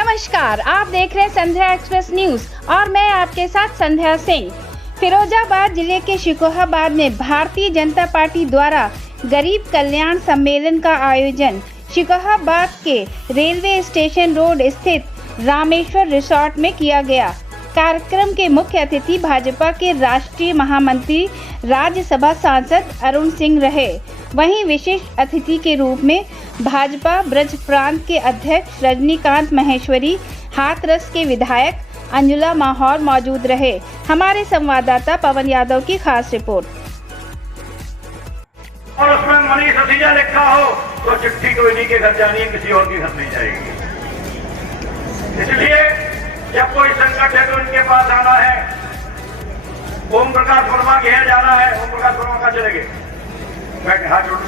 नमस्कार, आप देख रहे हैं संध्या एक्सप्रेस न्यूज और मैं आपके साथ संध्या सिंह। फिरोजाबाद जिले के शिकोहाबाद में भारतीय जनता पार्टी द्वारा गरीब कल्याण सम्मेलन का आयोजन शिकोहाबाद के रेलवे स्टेशन रोड स्थित रामेश्वर रिसोर्ट में किया गया। कार्यक्रम के मुख्य अतिथि भाजपा के राष्ट्रीय महामंत्री राज्यसभा सांसद अरुण सिंह रहे। वहीं विशेष अतिथि के रूप में भाजपा ब्रज प्रांत के अध्यक्ष रजनीकांत महेश्वरी, हाथरस के विधायक अंजुला माहौर मौजूद रहे। हमारे संवाददाता पवन यादव की खास रिपोर्ट। और उसमें मनीष सतीजा लिखा हो तो चिट्ठी कोई नहीं के घर जानी है, किसी और के घर नहीं जाएगी। इसलिए जब कोई संकट है तो इनके पास आना है। ओम प्रकाश वर्मा के यहाँ जाना है। ओम प्रकाश वर्मा कहाँ चले गए? बैठे हाथ जोड़ो।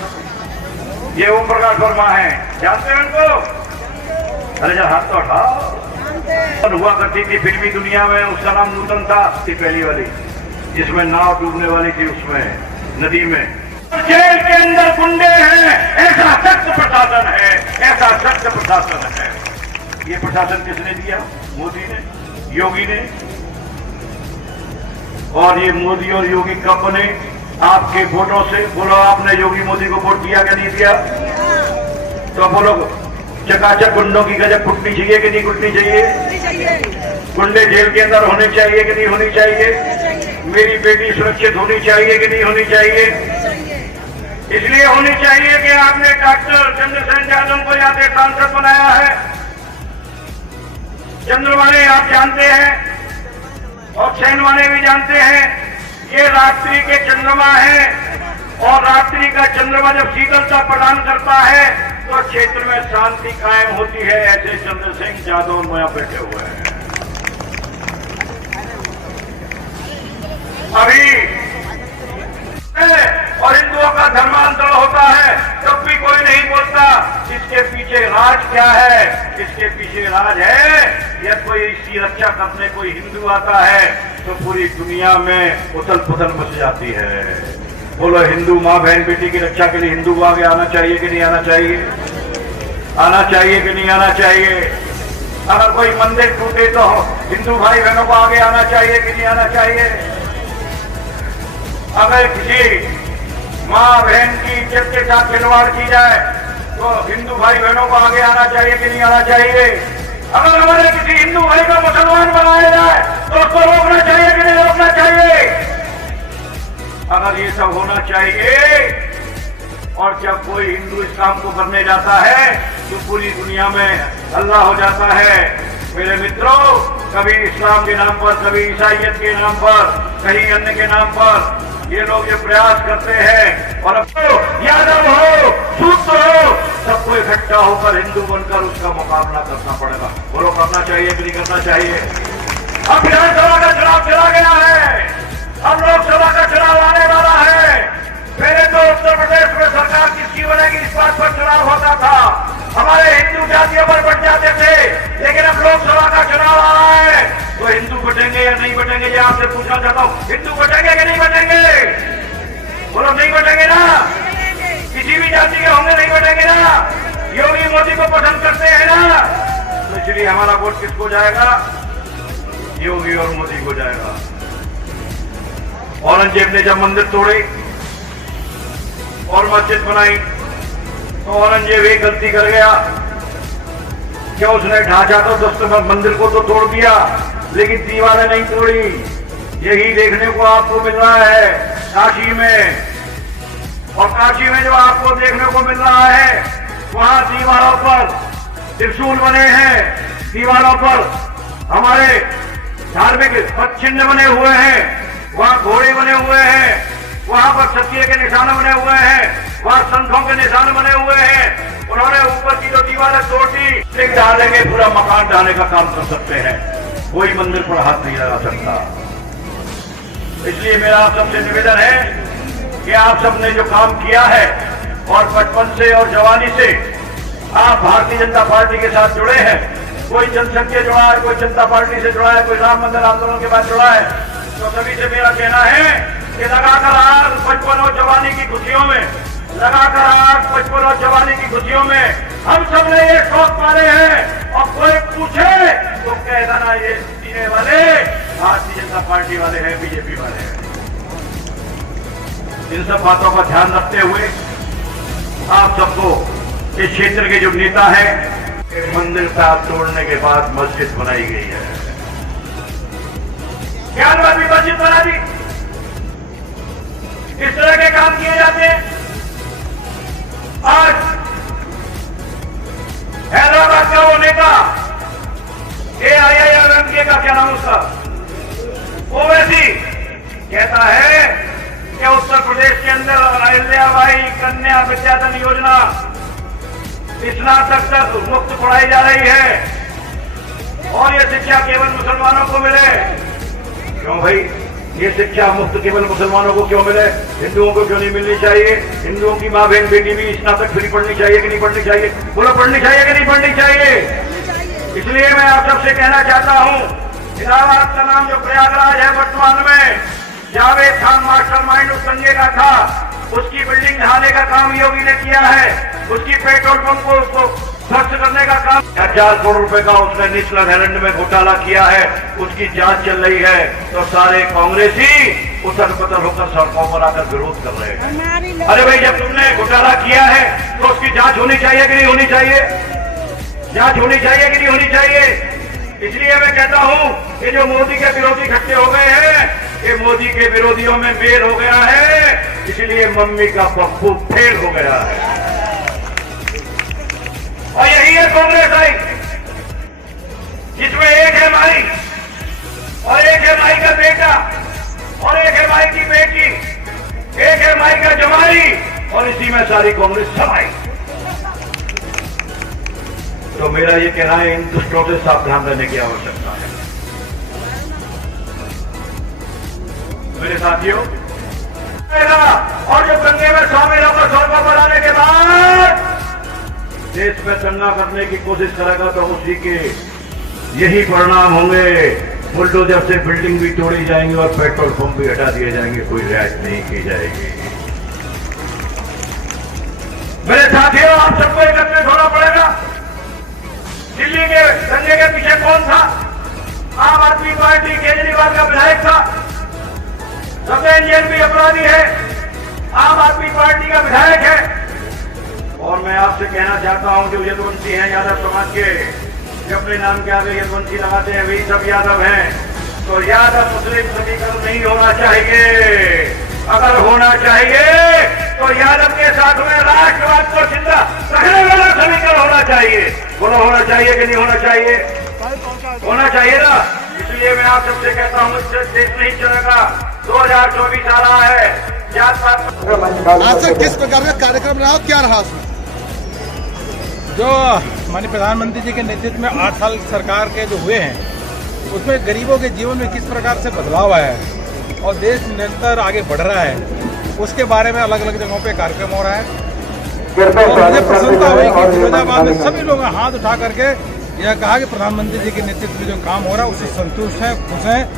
ये ओम प्रकाश वर्मा है, जानते हैं उनको? अरे जब हाथ तो हटाओ। हुआ करती थी फिल्मी दुनिया में, उसका नाम नूतन था। पहली वाली जिसमें नाव डूबने वाली थी, उसमें नदी में जेल के अंदर गुंडे हैं। ऐसा सख्त प्रशासन है, ऐसा सख्त प्रशासन है। ये प्रशासन किसने दिया? मोदी ने, योगी ने। और ये मोदी और योगी कब बने? आपके वोटों से। बोलो, आपने योगी मोदी को वोट दिया कि नहीं दिया? तो बोलो, चकाचक गुंडों की गजब कुटनी चाहिए कि नहीं कुटनी चाहिए? गुंडे जेल के अंदर होने चाहिए कि नहीं होनी चाहिए? मेरी बेटी सुरक्षित होनी चाहिए कि नहीं होनी चाहिए? इसलिए होनी चाहिए कि आपने डॉक्टर चंद्रसेन यादव को यहाँ से सांसद बनाया है। चंद्रमाने आप जानते हैं और सैनवाने भी जानते हैं, ये रात्रि के चंद्रमा है। और रात्रि का चंद्रमा जब शीतलता प्रदान करता है तो क्षेत्र में शांति कायम होती है। ऐसे चंद्रसेन यादव यहाँ बैठे हुए हैं। अभी और हिंदुओं का धर्मांतरण होता है तब भी कोई नहीं बोलता। इसके पीछे राज क्या है? इसके पीछे राज है, या कोई इसकी रक्षा करने कोई हिंदू आता है तो पूरी दुनिया में उथल पुथल मच जाती है। बोलो, हिंदू माँ बहन बेटी की रक्षा के लिए हिंदू को आगे आना चाहिए कि नहीं आना चाहिए? आना चाहिए कि नहीं आना चाहिए? अगर कोई मंदिर टूटे तो हिंदू भाई बहनों को आगे आना चाहिए कि नहीं आना चाहिए? अगर किसी माँ बहन की इज्जत के साथ खिलवाड़ की जाए तो हिंदू भाई बहनों को आगे आना चाहिए कि नहीं आना चाहिए? अगर हमारे किसी हिंदू भाई को मुसलमान बनाया जाए तो उसको रोकना चाहिए कि नहीं रोकना चाहिए? अगर ये सब होना चाहिए, और जब कोई हिंदू इस काम को करने जाता है तो पूरी दुनिया में हल्ला हो जाता है। मेरे मित्रों, कभी इस्लाम के नाम पर, कभी ईसाइयत के नाम पर, कहीं अन्य के नाम पर ये लोग ये प्रयास करते हैं। और अब तो यादव हो, शूद्र हो, सबको इकट्ठा होकर हिंदू बनकर उसका मुकाबला करना पड़ेगा। बोलो, करना चाहिए कि नहीं करना चाहिए? अब विधानसभा का चुनाव चला गया है, अब लोकसभा का चुनाव आने वाला है। पहले तो उत्तर प्रदेश में सरकार किसकी बनेगी इस बात पर चुनाव होता था, हमारे हिंदू जातियों पर बट जाते थे। लेकिन अब लोकसभा का चुनाव आ रहा है तो हिंदू बटेंगे या नहीं बटेंगे, ये आपसे पूछना चाहता हूँ। हिंदू बटेंगे कि नहीं बटेंगे? बोलो, नहीं बटेंगे ना? किसी भी जाति के होंगे, नहीं बटेंगे ना? योगी मोदी को पसंद करते हैं ना? तो इसलिए हमारा वोट किसको जाएगा? योगी और मोदी को जाएगा। औरंगजेब ने जब मंदिर तोड़े और मस्जिद बनाई तो औरंगजेब एक गलती कर गया। क्या उसने ढांचा तो दोस्तों मंदिर को तो तोड़ दिया, लेकिन दीवारें नहीं तोड़ी। यही देखने को आपको मिल रहा है काशी में। और काशी में जो आपको देखने को मिल रहा है, वहां दीवारों पर त्रिशूल बने हैं, दीवारों पर हमारे धार्मिक चिन्ह बने हुए हैं, वहां घोड़े बने हुए हैं, वहां पर क्षत्रिय के निशान बने हुए हैं, वहां संतों के निशान बने हुए हैं। उन्होंने ऊपर की जो दीवारें तोड़ दी, डालेंगे पूरा मकान ढाने का काम कर सकते हैं। कोई मंदिर पर हाथ नहीं लगा सकता। इसलिए मेरा आप सबसे निवेदन है कि आप सबने जो काम किया है और बचपन से और जवानी से आप भारतीय जनता पार्टी के साथ जुड़े हैं, कोई जनसंघ से जुड़ा है, कोई जनता पार्टी से जुड़ा है, कोई राम मंदिर आंदोलन के बाद जुड़ा है, तो सभी से मेरा कहना है कि लगाकर आग बचपन और जवानी की खुशियों में, लगाकर आग बचपन और जवानी की खुशियों में हम सब ने ये शौक पाले हैं। और कोई पूछे इन सब बातों का ध्यान रखते हुए आप सबको इस क्षेत्र के जो नेता हैं, एक मंदिर साहब तोड़ने के बाद मस्जिद बनाई गई है। क्या बात भी मस्जिद बना दी? इस तरह के काम किए जाते हैं। आज हैदराबाद का वो नेता AIIMK का क्या नाम उसका, ओवैसी कहता है कि उत्तर प्रदेश के अंदर अहिल्याबाई कन्या विद्याधन योजना स्नातक तक मुफ्त पढ़ाई जा रही है और ये शिक्षा केवल मुसलमानों को मिले। क्यों भाई, ये शिक्षा मुफ्त केवल मुसलमानों को क्यों मिले? हिंदुओं को क्यों नहीं मिलनी चाहिए? हिंदुओं की माँ बहन बेटी भी स्नातक फ्री पढ़नी चाहिए कि नहीं पढ़नी चाहिए? बोलो, पढ़नी चाहिए कि नहीं पढ़नी चाहिए? इसलिए मैं आप सबसे कहना चाहता हूँ, इलाहाबाद का नाम जो प्रयागराज है वर्तमान में, जावेद खान मास्टरमाइंड उस दंगे का था, उसकी बिल्डिंग ढहाने का काम योगी ने किया है, उसकी पेट्रोल पंप को ध्वस्त करने का काम, 4 करोड़ रुपए का उसने नेशनल हेरल्ड में घोटाला किया है, उसकी जांच चल रही है। तो सारे कांग्रेसी उथल पुथल होकर सड़कों पर आकर विरोध कर रहे हैं। अरे भाई, जब तुमने घोटाला किया है तो उसकी जांच होनी चाहिए कि नहीं होनी चाहिए? जांच होनी चाहिए कि नहीं होनी चाहिए? इसलिए मैं कहता हूं कि जो मोदी के विरोधी इकट्ठे हो गए हैं, ये मोदी के विरोधियों में मेल हो गया है, इसलिए मम्मी का पप्पू फेल हो गया है। और यही है कांग्रेस आई, जिसमें एक है माई और एक है माई का बेटा और एक है माई की बेटी, एक है माई का जमाई और इसी में सारी कांग्रेस समाई। तो मेरा ये कहना है, इन दुष्टों से सावधान रहने की आवश्यकता है। मेरे साथियों, और जो दंगे में शामिल होकर सड़कों पर आने के बाद देश में दंगा करने की कोशिश करेगा तो उसी के यही परिणाम होंगे। बुलडोजर से बिल्डिंग भी तोड़ी जाएंगी और पेट्रोल पंप भी हटा दिए जाएंगे, कोई रियायत नहीं की जाएगी। मेरे साथियों, आप सबको एकत्रित होना पड़ेगा। दिल्ली के दंगे के पीछे कौन था? आम आदमी पार्टी, केजरीवाल का विधायक था। सत्येंद्र जैन भी अपराधी है, आम आदमी पार्टी का विधायक है। और मैं आपसे कहना चाहता हूं, जो यदुवंशी हैं यादव समाज के, जो अपने नाम के आगे यदुवंशी लगाते हैं, वही सब यादव हैं। तो यादव मुस्लिम समीकरण नहीं होना चाहिए। अगर होना चाहिए तो यादव के साथ में राष्ट्रवाद को जिंदा रखने वाला समीकरण होना चाहिए। बोलो, होना चाहिए कि नहीं होना चाहिए? होना चाहिए ना। इसलिए मैं आप सबसे कहता हूँ, इससे देश नहीं चलेगा। 2024 आ रहा है, जात पात। आज से किस प्रकार का कार्यक्रम रहा, क्या रहा उसमें? जो माननीय प्रधानमंत्री जी के नेतृत्व में 8 साल सरकार के जो हुए हैं, उसमें गरीबों के जीवन में किस प्रकार से बदलाव आया है और देश निरंतर आगे बढ़ रहा है, उसके बारे में अलग अलग जगहों पे कार्यक्रम हो रहा है। और मुझे प्रसन्नता हुई कि फिरोजाबाद में सभी लोग हाथ उठा करके यह कहा कि प्रधानमंत्री जी के नेतृत्व में जो काम हो रहा है उससे संतुष्ट हैं, खुश हैं।